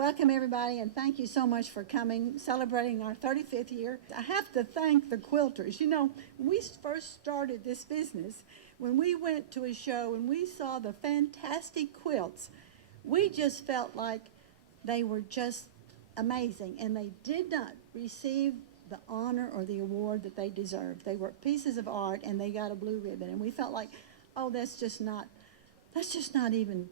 Welcome, everybody, and thank you so much for coming, celebrating our 35th year. I have to thank the quilters. You know, when we first started this business, when we went to a show and we saw the fantastic quilts, we just felt like they were just amazing, and they did not receive the honor or the award that they deserved. They were pieces of art, and they got a blue ribbon, and we felt like, oh, that's just not even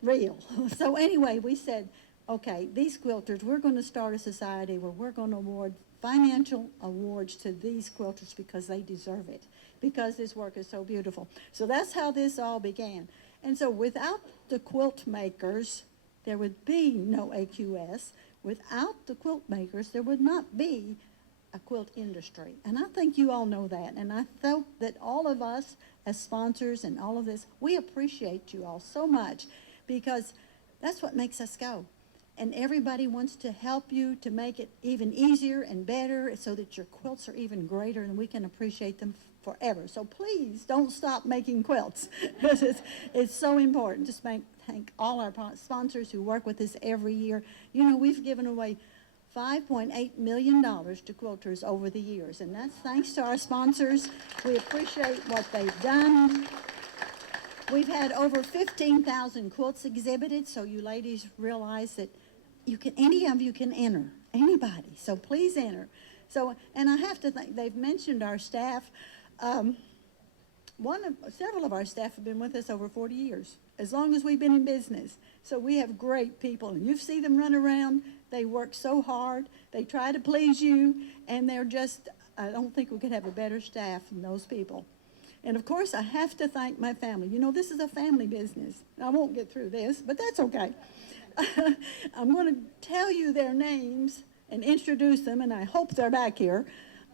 real. So anyway, we said, okay, these quilters, we're going to start a society where we're going to award financial awards to these quilters because they deserve it, because this work is so beautiful. So that's how this all began. And so without the quilt makers, there would be no AQS. Without the quilt makers, there would not be a quilt industry. And I think you all know that. And I felt that all of us as sponsors and all of this, we appreciate you all so much, because that's what makes us go. And everybody wants to help you to make it even easier and better so that your quilts are even greater and we can appreciate them forever. So please don't stop making quilts. It's so important. Just thank all our sponsors who work with us every year. You know, we've given away $5.8 million to quilters over the years, and that's thanks to our sponsors. We appreciate what they've done. We've had over 15,000 quilts exhibited, so you ladies realize that any of you can enter, anybody, so please enter. So, and I have to think, they've mentioned our staff. Several of our staff have been with us over 40 years, as long as we've been in business. So we have great people, and you see them run around. They work so hard. They try to please you, and they're just, I don't think we could have a better staff than those people. And of course, I have to thank my family. You know, this is a family business. I won't get through this, but that's okay. I'm going to tell you their names and introduce them, and I hope they're back here.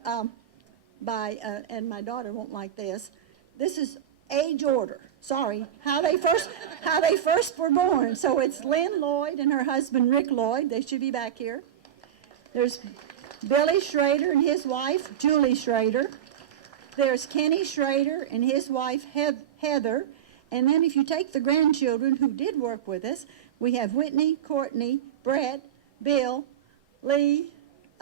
And my daughter won't like this. This is age order. Sorry, how they first were born. So it's Lynn Lloyd and her husband Rick Lloyd. They should be back here. There's Billy Schroeder and his wife Julie Schroeder. There's Kenny Schroeder and his wife Heather. And then if you take the grandchildren who did work with us, we have Whitney, Courtney, Brett, Bill, Lee,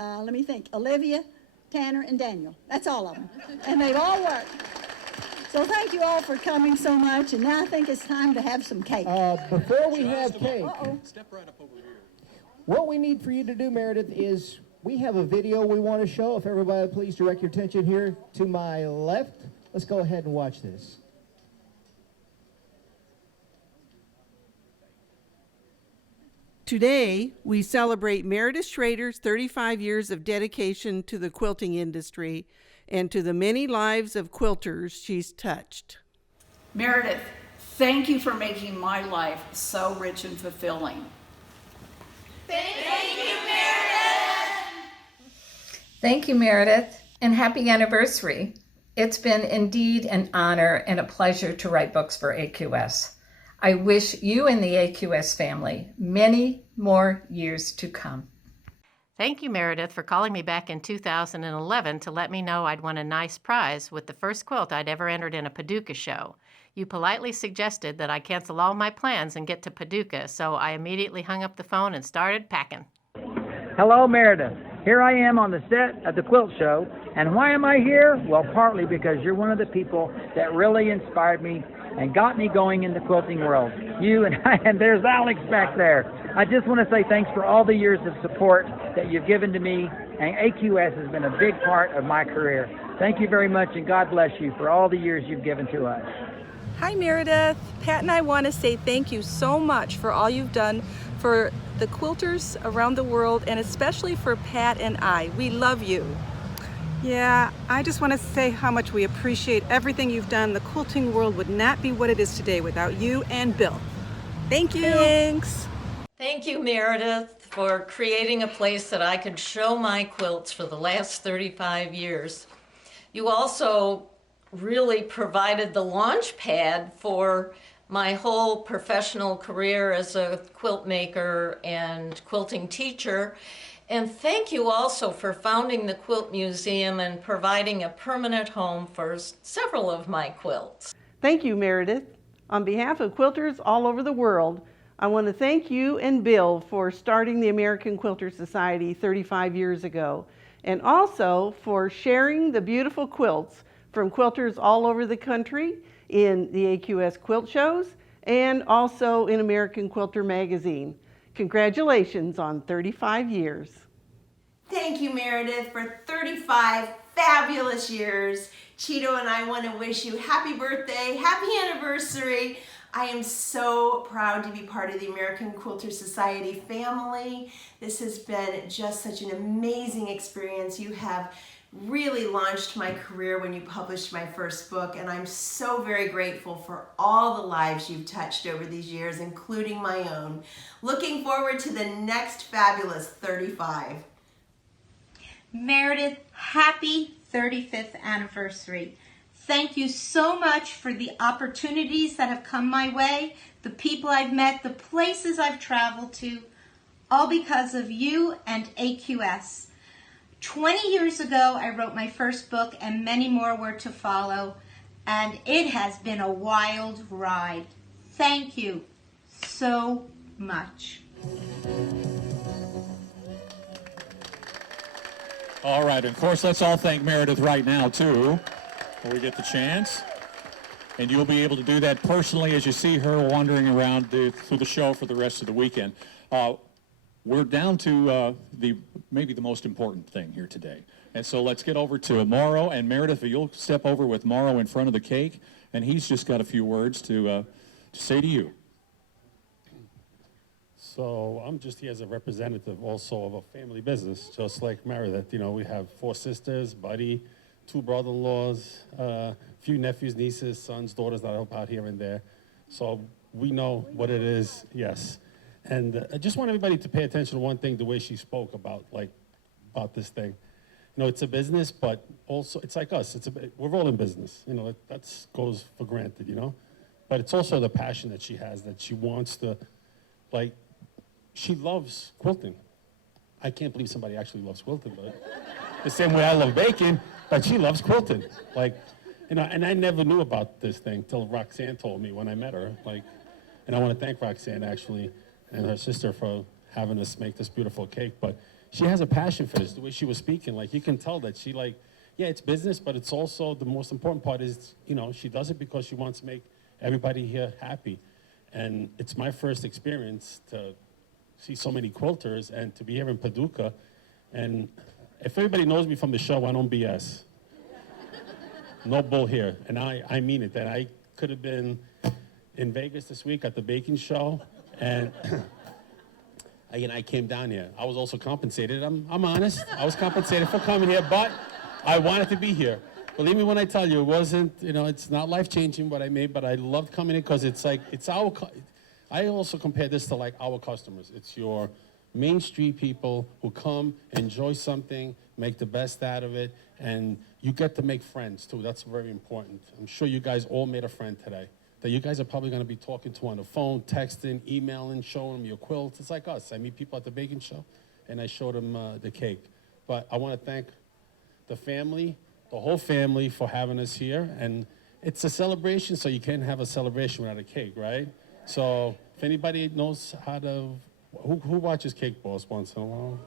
Olivia, Tanner, and Daniel. That's all of them. And they've all worked. So thank you all for coming so much. And now I think it's time to have some cake. Before we have cake, Step right up over here. what we need for you to do, Meredith, is we have a video we want to show. If everybody would please direct your attention here to my left. Let's go ahead and watch this. Today, we celebrate Meredith Schroeder's 35 years of dedication to the quilting industry and to the many lives of quilters she's touched. Meredith, thank you for making my life so rich and fulfilling. Thank you, Meredith! Thank you, Meredith, and happy anniversary. It's been indeed an honor and a pleasure to write books for AQS. I wish you and the AQS family many more years to come. Thank you, Meredith, for calling me back in 2011 to let me know I'd won a nice prize with the first quilt I'd ever entered in a Paducah show. You politely suggested that I cancel all my plans and get to Paducah, so I immediately hung up the phone and started packing. Hello, Meredith. Here I am on the set of the Quilt Show, and why am I here? Well, partly because you're one of the people that really inspired me and got me going in the quilting world. You and there's Alex back there. I just want to say thanks for all the years of support that you've given to me, and AQS has been a big part of my career. Thank you very much, and God bless you for all the years you've given to us. Hi, Meredith. Pat and I want to say thank you so much for all you've done for the quilters around the world, and especially for Pat and I. We love you. Yeah, I just want to say how much we appreciate everything you've done. The quilting world would not be what it is today without you and Bill. Thank you. Thanks. Thank you, Meredith, for creating a place that I could show my quilts for the last 35 years. You also really provided the launch pad for my whole professional career as a quilt maker and quilting teacher. And thank you also for founding the Quilt Museum and providing a permanent home for several of my quilts. Thank you, Meredith. On behalf of quilters all over the world, I want to thank you and Bill for starting the American Quilter Society 35 years ago, and also for sharing the beautiful quilts from quilters all over the country in the AQS quilt shows and also in American Quilter magazine. Congratulations on 35 years. Thank you, Meredith, for 35 fabulous years. Cheeto and I want to wish you happy birthday, happy anniversary. I am so proud to be part of the American Quilter Society family. This has been just such an amazing experience. You have really launched my career when you published my first book, and I'm so very grateful for all the lives you've touched over these years, including my own. Looking forward to the next fabulous 35. Meredith, happy 35th anniversary. Thank you so much for the opportunities that have come my way, the people I've met, the places I've traveled to, all because of you and AQS. 20 years ago, I wrote my first book, and many more were to follow, and it has been a wild ride. Thank you so much. All right, and of course, let's all thank Meredith right now, too, when we get the chance. And you'll be able to do that personally as you see her wandering around through the show for the rest of the weekend. We're down to maybe the most important thing here today. And so let's get over to Mauro. And Meredith, you'll step over with Mauro in front of the cake, and he's just got a few words to say to you. So I'm just here as a representative also of a family business, just like Meredith. You know, we have 4 sisters, Buddy, 2 brother-in-laws, a few nephews, nieces, sons, daughters that help out here and there. So we know what it is, yes. And I just want everybody to pay attention to one thing, the way she spoke about this thing. You know, it's a business, but also it's like us. We're all in business. You know, that goes for granted, you know. But it's also the passion that she has, that she wants to, she loves quilting. I can't believe somebody actually loves quilting, but the same way I love baking, but she loves quilting. You know, and I never knew about this thing till Roxanne told me when I met her. And I want to thank Roxanne, actually, and her sister for having us make this beautiful cake. But she has a passion for this, the way she was speaking. You can tell that she, yeah, it's business, but it's also, the most important part is, you know, she does it because she wants to make everybody here happy. And it's my first experience to see so many quilters and to be here in Paducah. And if everybody knows me from the show, I don't BS. No bull here. And I mean it. That I could have been in Vegas this week at the baking show, and I came down here. I was also compensated. I'm honest. I was compensated for coming here, but I wanted to be here. Believe me when I tell you, it wasn't, you know, it's not life-changing what I made, but I loved coming in because it's our, I also compare this to our customers. It's your Main Street people who come, enjoy something, make the best out of it, and you get to make friends too. That's very important. I'm sure you guys all made a friend today that you guys are probably going to be talking to on the phone, texting, emailing, showing them your quilts. It's like us. I meet people at the baking show, and I show them the cake. But I want to thank the family, the whole family, for having us here. And it's a celebration, so you can't have a celebration without a cake, right? So if anybody knows how to, who watches Cake Boss once in a while?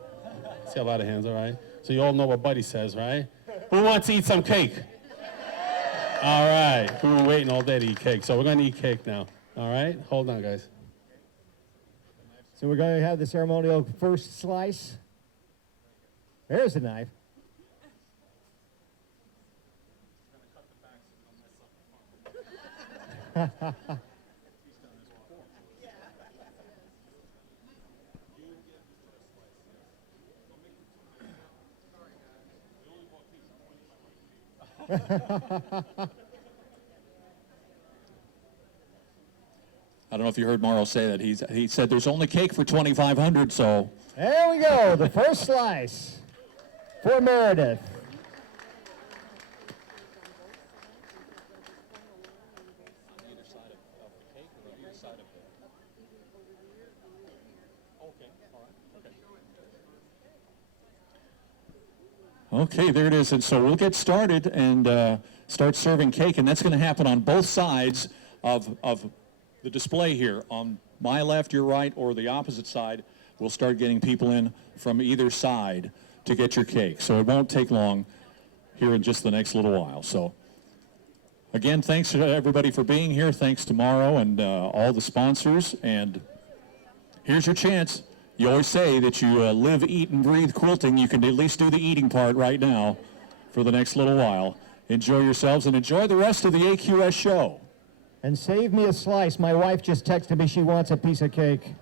See a lot of hands, all right? So you all know what Buddy says, right? Who wants to eat some cake? All right, we were waiting all day to eat cake, so we're going to eat cake now. All right, hold on, guys. So we're going to have the ceremonial first slice. There's the knife. I don't know if you heard Mauro say that. He said there's only cake for 2,500, so. There we go, the first slice for Meredith. Okay, there it is. And so we'll get started and start serving cake, and that's going to happen on both sides of the display here. On my left, your right, or the opposite side, we'll start getting people in from either side to get your cake. So it won't take long here in just the next little while. So again, thanks to everybody for being here. Thanks to Mauro and all the sponsors. And here's your chance. You always say that you live, eat, and breathe quilting. You can at least do the eating part right now for the next little while. Enjoy yourselves and enjoy the rest of the AQS show. And save me a slice. My wife just texted me she wants a piece of cake.